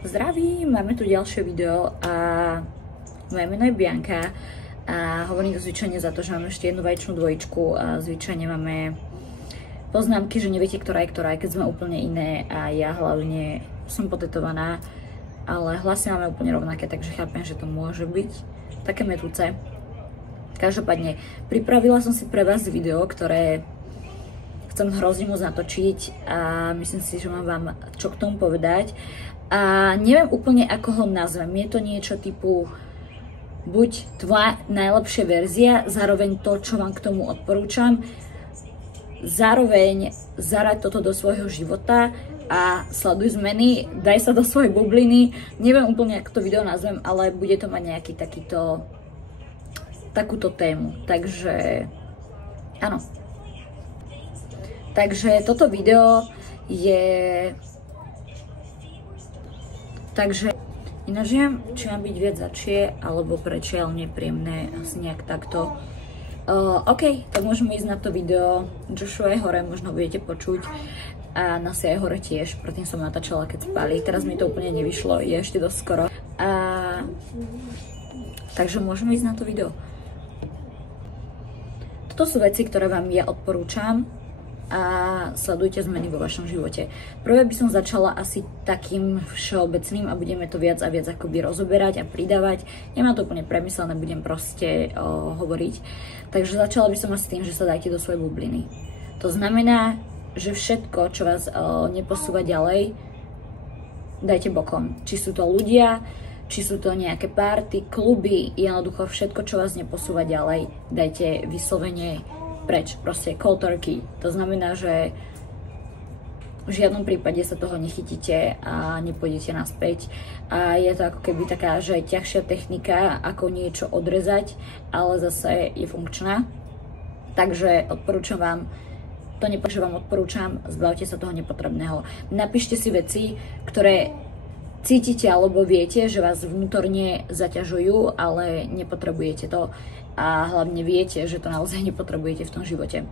Zdravím, máme tu ďalšie video a moje meno je Bianka a hovorím to zvyčajne za to, že máme ešte jednu vaječnú dvojičku a zvyčajne máme poznámky, že neviete, ktorá je ktorá, keď sme úplne iné a ja hlavne som potetovaná, ale hlasy máme úplne rovnaké, takže chápem, že to môže byť také metúce. Každopádne, pripravila som si pre vás video, ktoré chcem hrozne moc natočiť a myslím si, že mám vám čo k tomu povedať. A neviem úplne, ako ho nazvem. Je to niečo typu buď tvoja najlepšia verzia, zároveň to, čo vám k tomu odporúčam, zároveň zaraď toto do svojho života a sleduj zmeny, daj sa do svojej bubliny. Neviem úplne, ako to video nazvem, ale bude to mať nejaký takúto tému. Takže áno. Takže toto video je... Takže ináč neviem, či mám byť viac začie, alebo prečo je nepríjemné, asi nejak takto. OK, tak môžeme ísť na to video. Joshua je hore, možno budete počuť. A Nasia je hore tiež, predtým som natáčala, keď spali. Teraz mi to úplne nevyšlo, je ešte dosť skoro. Takže môžeme ísť na to video. Toto sú veci, ktoré vám ja odporúčam a sledujte zmeny vo vašom živote. Prvé by som začala asi takým všeobecným a budeme to viac a viac akoby rozoberať a pridávať. Nemám to úplne premyslené, budem proste hovoriť. Takže začala by som asi tým, že sa dajte do svojej bubliny. To znamená, že všetko, čo vás neposúva ďalej, dajte bokom. Či sú to ľudia, či sú to nejaké party, kluby, jednoducho všetko, čo vás neposúva ďalej, dajte vyslovene preč, proste cold turkey. To znamená, že v žiadnom prípade sa toho nechytíte a nepôjdete naspäť. A je to ako keby taká, že ťažšia technika, ako niečo odrezať, ale zase je funkčná. Takže odporúčam vám, odporúčam, zbavte sa toho nepotrebného. Napíšte si veci, ktoré cítite alebo viete, že vás vnútorne zaťažujú, ale nepotrebujete to. A hlavne viete, že to naozaj nepotrebujete v tom živote.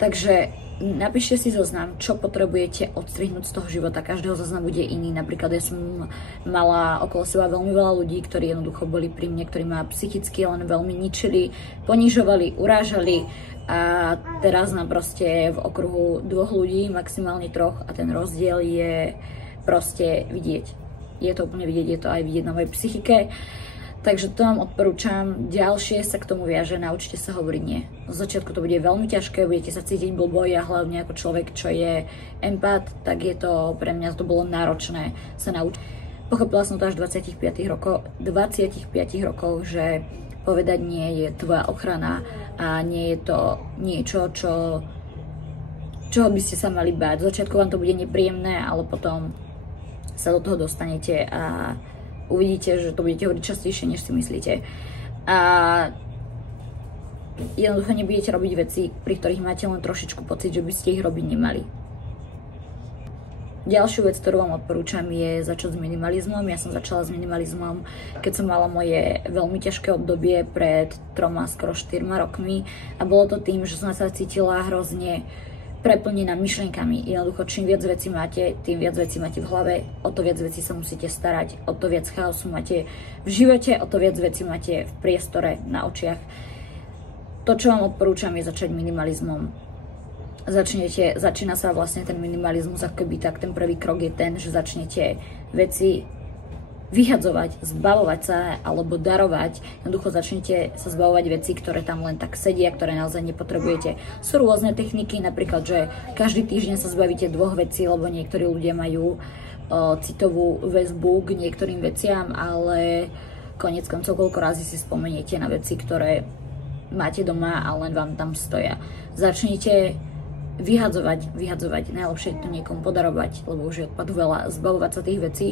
Takže napíšte si zoznam, čo potrebujete odstrihnúť z toho života. Každého zoznam bude iný. Napríklad ja som mala okolo seba veľmi veľa ľudí, ktorí jednoducho boli pri mne, ktorí ma psychicky len veľmi ničili, ponižovali, urážali. A teraz nám proste v okruhu 2 ľudí, maximálne 3, a ten rozdiel je proste vidieť. Je to úplne vidieť, je to aj vidieť na mojej psychike. Takže to vám odporúčam. Ďalšie sa k tomu viaže, naučte sa hovoriť nie. Z začiatku to bude veľmi ťažké, budete sa cítiť blbo, a hlavne ako človek, čo je empat, tak je to pre mňa to bolo náročné sa naučiť. Pochopila som to až 25 rokov, že povedať nie je tvoja ochrana a nie je to niečo, čoho by ste sa mali báť. Z začiatku vám to bude nepríjemné, ale potom sa do toho dostanete a uvidíte, že to budete hovoriť častejšie, než si myslíte. A jednoducho nebudete robiť veci, pri ktorých máte len trošičku pocit, že by ste ich robiť nemali. Ďalšiu vec, ktorú vám odporúčam, je začať s minimalizmom. Ja som začala s minimalizmom, keď som mala moje veľmi ťažké obdobie pred 3, skoro 4 rokmi. A bolo to tým, že som sa cítila hrozne preplnená myšlienkami. Jednoducho, čím viac vecí máte, tým viac vecí máte v hlave, o to viac vecí sa musíte starať, o to viac chaosu máte v živote, o to viac vecí máte v priestore, na očiach. To, čo vám odporúčam, je začať minimalizmom. Začína sa vlastne ten minimalizmus, akoby tak ten prvý krok je ten, že začnete veci vyhadzovať, zbavovať sa alebo darovať. Jednoducho začnete sa zbavovať veci, ktoré tam len tak sedia, ktoré naozaj nepotrebujete. Sú rôzne techniky, napríklad, že každý týždeň sa zbavíte 2 vecí, lebo niektorí ľudia majú citovú väzbu k niektorým veciam, ale koniec koncov koľko razy si spomeniete na veci, ktoré máte doma a len vám tam stoja. Začnite vyhadzovať, najlepšie to niekomu podarovať, lebo už je odpadu veľa, zbavovať sa tých vecí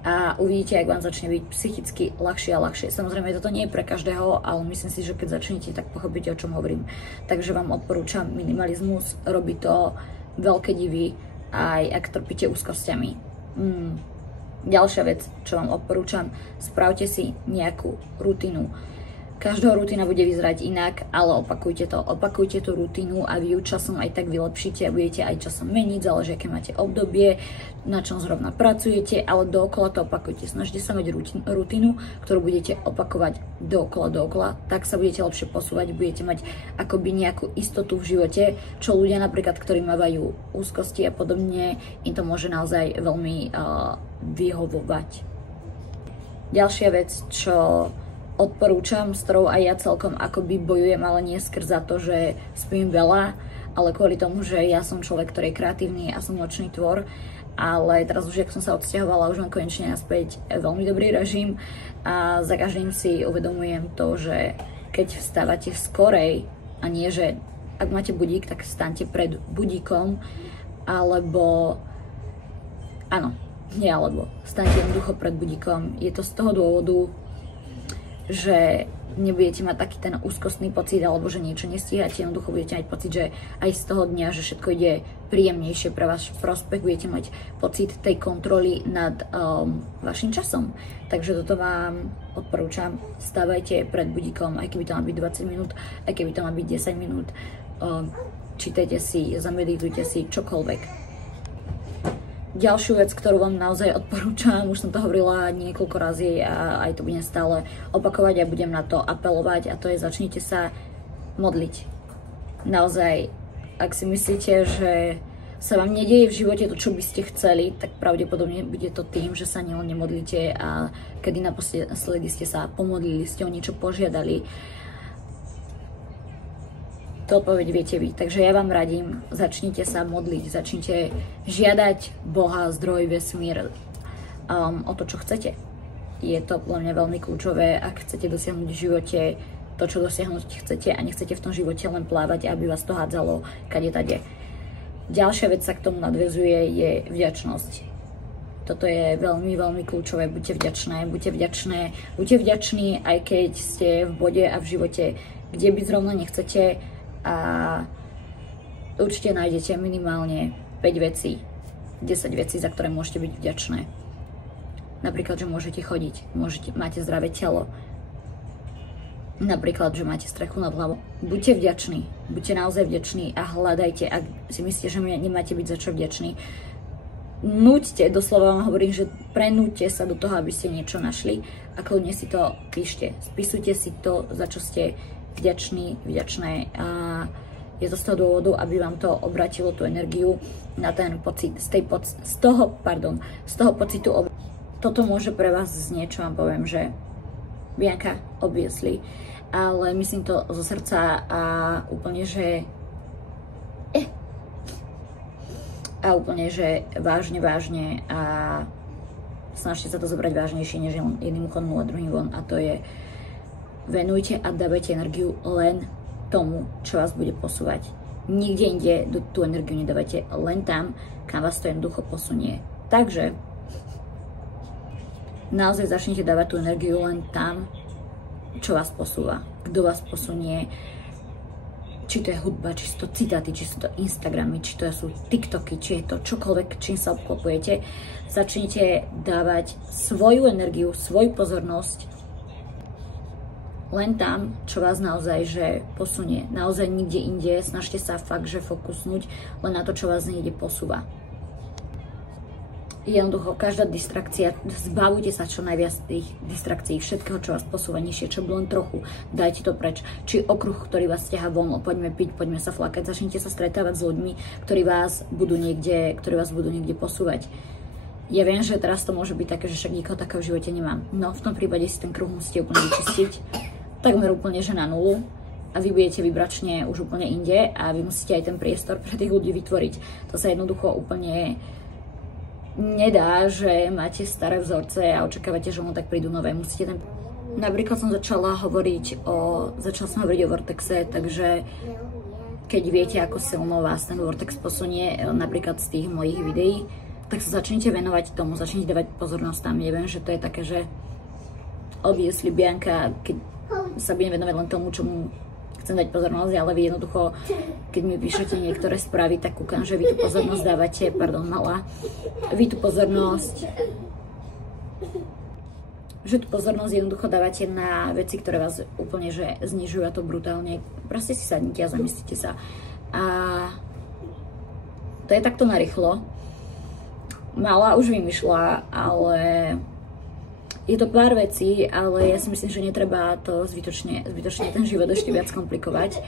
a uvidíte, ak vám začne byť psychicky ľahšie a ľahšie. Samozrejme, toto nie je pre každého, ale myslím si, že keď začnete, tak pochopíte, o čom hovorím. Takže vám odporúčam minimalizmus, robí to veľké divy, aj ak trpíte úzkosťami. Ďalšia vec, čo vám odporúčam, spravte si nejakú rutinu. Každého rutina bude vyzerať inak, ale opakujte tú rutinu a vy ju časom aj tak vylepšíte a budete aj časom meniť, záleží, aké máte obdobie, na čom zrovna pracujete, ale dookola to opakujte. Snažte sa mať rutinu, ktorú budete opakovať dookola, tak sa budete lepšie posúvať, budete mať akoby nejakú istotu v živote, čo ľudia napríklad, ktorí mávajú úzkosti a podobne, im to môže naozaj veľmi vyhovovať. Ďalšia vec, čo odporúčam, s ktorou aj ja celkom akoby bojujem, ale nie skrz to, že spím veľa, ale kvôli tomu, že ja som človek, ktorý je kreatívny a som nočný tvor, ale teraz už, ak som sa odsťahovala, už mám konečne naspäť veľmi dobrý režim a za každým si uvedomujem to, že keď vstávate v skorej a nie, že ak máte budík, tak vstaňte pred budíkom, alebo vstaňte jednoducho pred budíkom. Je to z toho dôvodu, že nebudete mať taký ten úzkostný pocit, alebo že niečo nestíhate, jednoducho budete mať pocit, že aj z toho dňa, že všetko ide príjemnejšie pre váš prospech, budete mať pocit tej kontroly nad vašim časom. Takže toto vám odporúčam, stávajte pred budíkom, aj keby to má byť 20 minút, aj keby to má byť 10 minút, čítajte si, zameditujte si, čokoľvek. Ďalšiu vec, ktorú vám naozaj odporúčam, už som to hovorila niekoľko razy a aj to budem stále opakovať a budem na to apelovať, a to je: začnite sa modliť. Naozaj, ak si myslíte, že sa vám nedieje v živote to, čo by ste chceli, tak pravdepodobne bude to tým, že sa nemodlíte a kedy naposledy ste sa pomodlili, ste o niečo požiadali. To odpoveď viete vy. Takže ja vám radím, začnite sa modliť, začnite žiadať Boha, zdroj, vesmír o to, čo chcete. Je to podľa mňa veľmi kľúčové, ak chcete dosiahnuť v živote to, čo dosiahnuť chcete, a nechcete v tom živote len plávať, aby vás to hádzalo kade-tade. Ďalšia vec sa k tomu nadväzuje, je vďačnosť. Toto je veľmi, veľmi kľúčové. Buďte vďační, aj keď ste v bode a v živote, kde by zrovna nechcete, a určite nájdete minimálne 5 vecí, 10 vecí, za ktoré môžete byť vďačné. Napríklad, že môžete chodiť, máte zdravé telo, napríklad, že máte strechu nad hlavou. Buďte vďační, buďte naozaj vďační a hľadajte, ak si myslíte, že nemáte byť za čo vďační. Núďte, doslova vám hovorím, že prenúďte sa do toho, aby ste niečo našli a kľudne si to píšte. Spisujte si to, za čo ste vďačné, a je to z toho dôvodu, aby vám to obratilo tú energiu na ten pocit, z toho pocitu. Toto môže pre vás znieť, čo vám poviem, že Bianka, obviously, ale myslím to zo srdca a úplne, že vážne a snažte sa to zobrať vážnejšie, než len jedným uchom a druhým von, a to je: venujte a dávajte energiu len tomu, čo vás bude posúvať. Nikde inde tú energiu nedávajte, len tam, kam vás to jednoducho posunie. Takže naozaj začnite dávať tú energiu len tam, čo vás posúva, kto vás posunie, či to je hudba, či sú to citáty, či sú to Instagramy, či to sú TikToky, či je to čokoľvek, čím sa obklopujete. Začnite dávať svoju energiu, svoju pozornosť len tam, čo vás naozaj že posunie. Naozaj nikde inde. Snažte sa fakt, že fokusnúť len na to, čo vás niekde posúva. Jednoducho, každá distrakcia, zbavujte sa čo najviac tých distrakcií, všetkého, čo vás posúva nižšie, čo len trochu, dajte to preč. Či okruh, ktorý vás ťahá von, poďme piť, poďme sa flakať, začnite sa stretávať s ľuďmi, ktorí vás budú niekde posúvať. Ja viem, že teraz to môže byť také, že však nikoho takého v živote nemám. No v tom prípade si ten kruh musíte úplne vyčistiť, takmer úplne, že na nulu, a vy budete vibračne už úplne inde a vy musíte aj ten priestor pre tých ľudí vytvoriť. To sa jednoducho úplne nedá, že máte staré vzorce a očakávate, že mu tak prídu nové. Musíte ten... Napríklad som začala hovoriť o vortexe, takže keď viete, ako silno vás ten vortex posunie, napríklad z tých mojich videí, tak sa začnite venovať tomu, začnite dávať pozornosť tam. Ja viem, že to je také, že obviously Bianka, keď sa budem venovať len tomu, čomu chcem dať pozornosť, ale vy jednoducho, keď mi píšete niektoré správy, tak kúkam, že vy tú pozornosť dávate, vy tú pozornosť že tú pozornosť jednoducho dávate na veci, ktoré vás úplne že znižujú, a to brutálne. Proste si sadnite a zamyslite sa. A to je takto narýchlo. Mala už vymýšľa, ale je to pár vecí, ale ja si myslím, že netreba to zbytočne ten život ešte viac komplikovať.